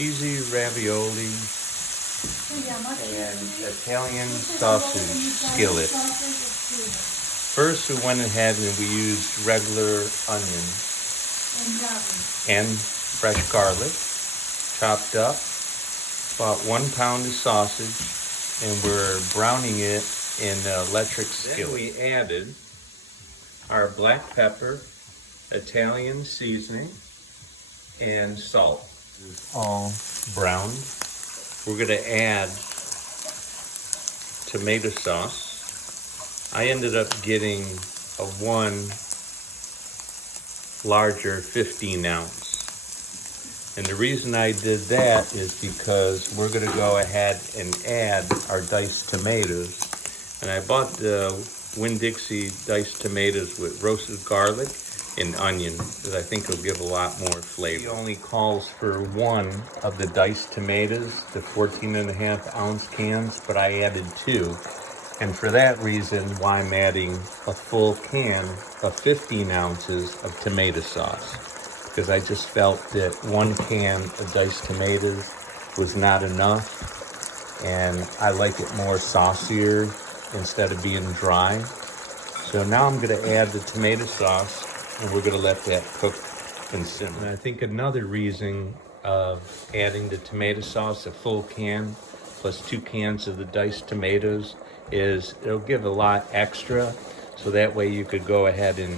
cheesy ravioli and Italian sausage skillet. First we went ahead and we used regular onions and fresh garlic, chopped up, about 1 pound of sausage, and we're browning it in an electric skillet. Then we added our black pepper, Italian seasoning, and salt. It's all browned. We're gonna add tomato sauce. I ended up getting a 1 larger 15 ounce. And the reason I did that is because we're gonna go ahead and add our diced tomatoes. And I bought the Winn-Dixie diced tomatoes with roasted garlic and onion, that I think will give a lot more flavor. It only calls for 1 of the diced tomatoes, the 14.5 ounce cans, but I added 2. And for that reason, why I'm adding a full can of 15 ounces of tomato sauce. Because I just felt that 1 can of diced tomatoes was not enough. And I like it more saucier instead of being dry. So now I'm gonna add the tomato sauce, and we're gonna let that cook and simmer. And I think another reason of adding the tomato sauce, a full can, plus 2 cans of the diced tomatoes, is it'll give a lot extra, so that way you could go ahead and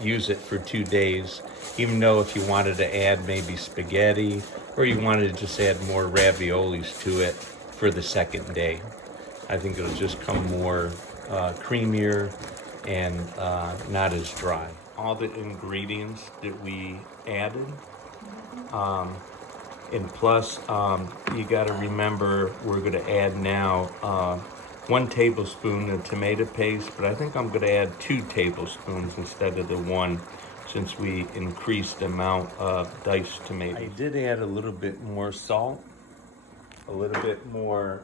use it for 2 days, even though if you wanted to add maybe spaghetti, or you wanted to just add more raviolis to it for the 2nd day. I think it'll just come more creamier and not as dry. All the ingredients that we added, and plus you got to remember we're going to add now 1 tablespoon of tomato paste, but I think I'm going to add 2 tablespoons instead of the 1, since we increased the amount of diced tomatoes. I did add a little bit more salt, a little bit more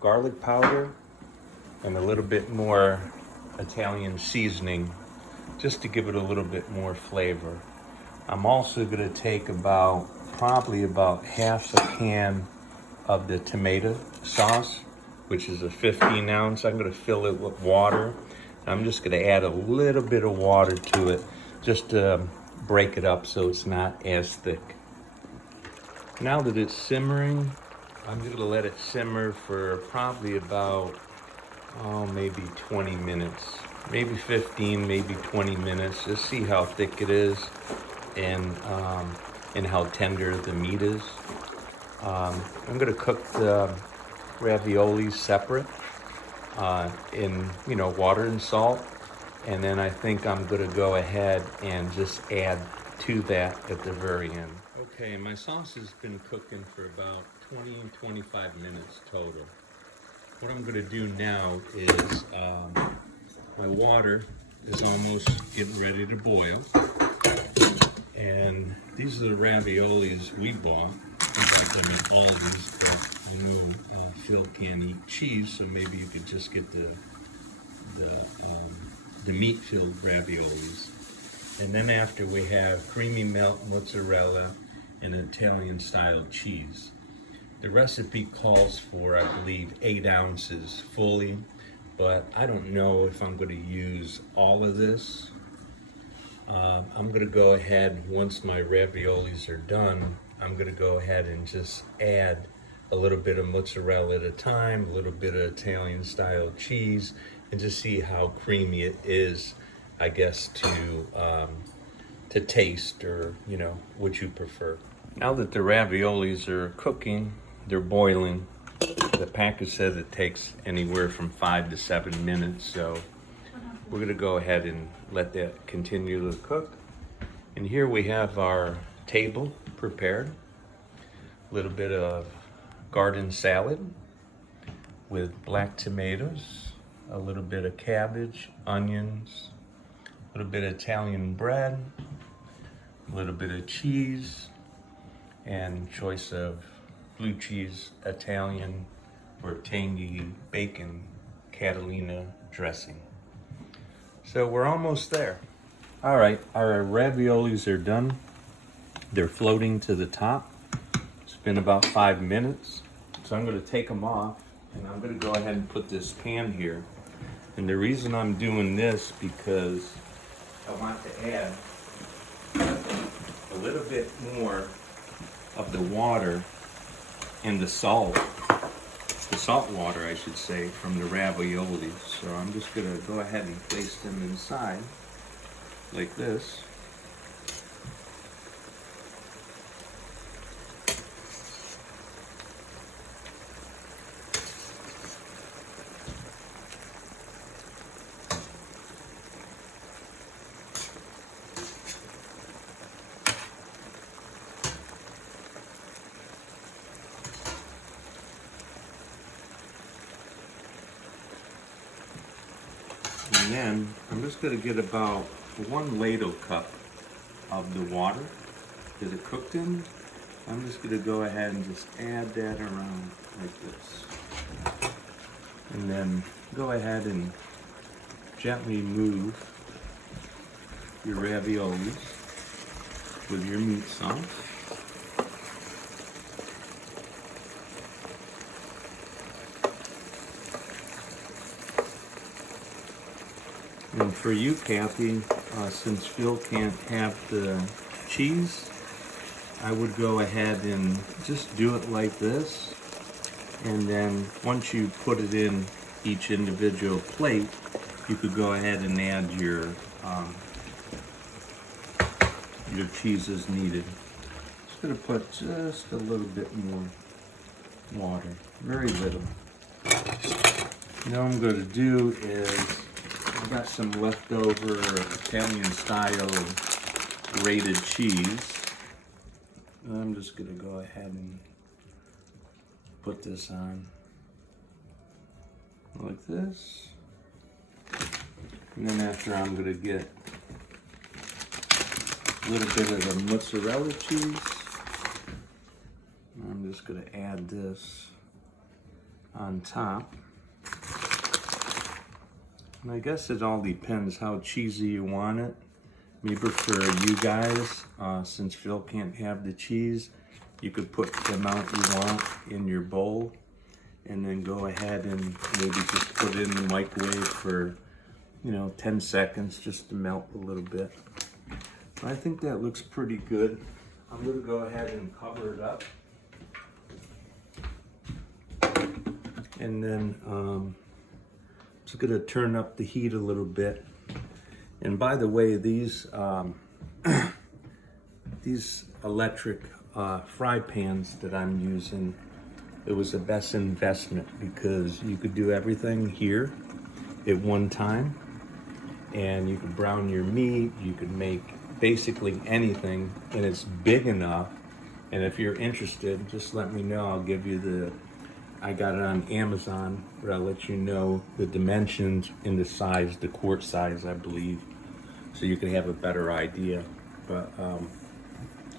garlic powder, and a little bit more Italian seasoning, just to give it a little bit more flavor. I'm also gonna take probably about half a can of the tomato sauce, which is a 15 ounce. I'm gonna fill it with water. I'm just gonna add a little bit of water to it, just to break it up so it's not as thick. Now that it's simmering, I'm gonna let it simmer for probably about, maybe 20 minutes. Maybe 15, maybe 20 minutes. Just see how thick it is and how tender the meat is. I'm gonna cook the raviolis separate in water and salt, and then I think I'm gonna go ahead and just add to that at the very end. Okay, my sauce has been cooking for about 20-25 minutes total. What I'm gonna do now is my water is almost getting ready to boil, and these are the raviolis we bought. I got them at Aldi's, but Phil can't eat cheese, so maybe you could just get the meat-filled raviolis. And then after, we have creamy melt mozzarella and Italian-style cheese. The recipe calls for, I believe, 8 ounces fully, but I don't know if I'm going to use all of this. I'm going to go ahead, once my raviolis are done, I'm going to go ahead and just add a little bit of mozzarella at a time, a little bit of Italian-style cheese, and just see how creamy it is, I guess, to taste, or what you prefer. Now that the raviolis are cooking, they're boiling. The package says it takes anywhere from 5 to 7 minutes, so we're gonna go ahead and let that continue to cook. And here we have our table prepared. A little bit of garden salad with black tomatoes, a little bit of cabbage, onions, a little bit of Italian bread, a little bit of cheese, and choice of blue cheese, Italian, or tangy bacon Catalina dressing. So we're almost there. All right, our raviolis are done. They're floating to the top. It's been about 5 minutes. So I'm going to take them off, and I'm going to go ahead and put this pan here. And the reason I'm doing this because I want to add a little bit more of the water and the salt water, I should say, from the raviolis. So I'm just going to go ahead and place them inside like this. And then I'm just going to get about 1 ladle cup of the water that it cooked in. I'm just going to go ahead and just add that around like this. And then go ahead and gently move your raviolis with your meat sauce. And for you, Kathy, since Phil can't have the cheese, I would go ahead and just do it like this. And then once you put it in each individual plate, you could go ahead and add your cheese as needed. Just gonna put just a little bit more water, very little. Now what I'm gonna do is, I've got some leftover Italian style grated cheese. And I'm just gonna go ahead and put this on like this. And then after, I'm gonna get a little bit of the mozzarella cheese. I'm just gonna add this on top. And I guess it all depends how cheesy you want it. Maybe for you guys, since Phil can't have the cheese, you could put the amount you want in your bowl and then go ahead and maybe just put it in the microwave for, 10 seconds just to melt a little bit. I think that looks pretty good. I'm gonna go ahead and cover it up. And then just gonna turn up the heat a little bit. And by the way, these these electric fry pans that I'm using, it was the best investment because you could do everything here at one time, and you could brown your meat, you could make basically anything, and it's big enough. And if you're interested, just let me know. I'll give you I got it on Amazon, but I'll let you know the dimensions and the size, the quart size, I believe, so you can have a better idea. But a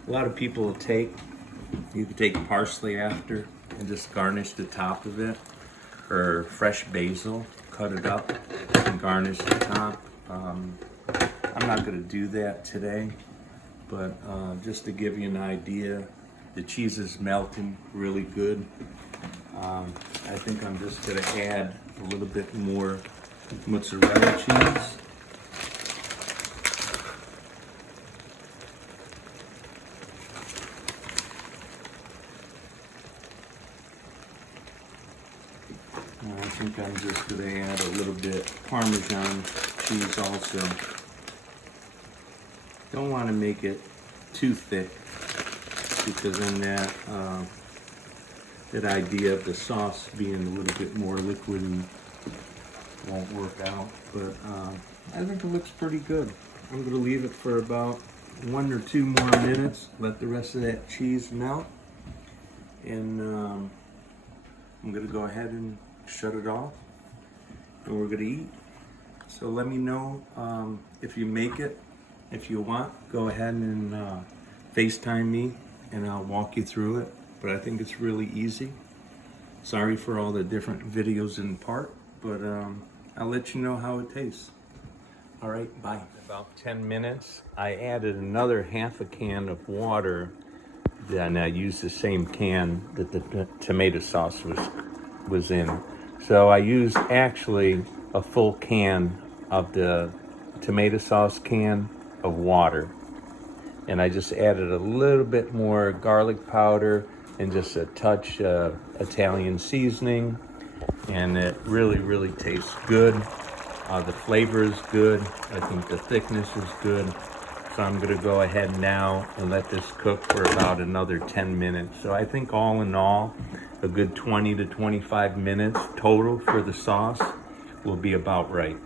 lot of people will you can take parsley after and just garnish the top of it, or fresh basil, cut it up and garnish the top. I'm not gonna do that today, but just to give you an idea, the cheese is melting really good. I think I'm just gonna add a little bit more mozzarella cheese. I think I'm just gonna add a little bit Parmesan cheese also. Don't want to make it too thick, because then that idea of the sauce being a little bit more liquidy won't work out. But I think it looks pretty good. I'm going to leave it for about 1 or 2 more minutes, let the rest of that cheese melt, and I'm going to go ahead and shut it off, and we're going to eat. So let me know if you make it. If you want, go ahead and FaceTime me and I'll walk you through it. But I think it's really easy. Sorry for all the different videos in part, but I'll let you know how it tastes. All right, bye. About 10 minutes, I added another half a can of water. Then I used the same can that the tomato sauce was in. So I used actually a full can of the tomato sauce can of water. And I just added a little bit more garlic powder and just a touch Italian seasoning. And it really tastes good. The flavor is good. I think the thickness is good. So I'm gonna go ahead now and let this cook for about another 10 minutes. So I think all in all, a good 20 to 25 minutes total for the sauce will be about right.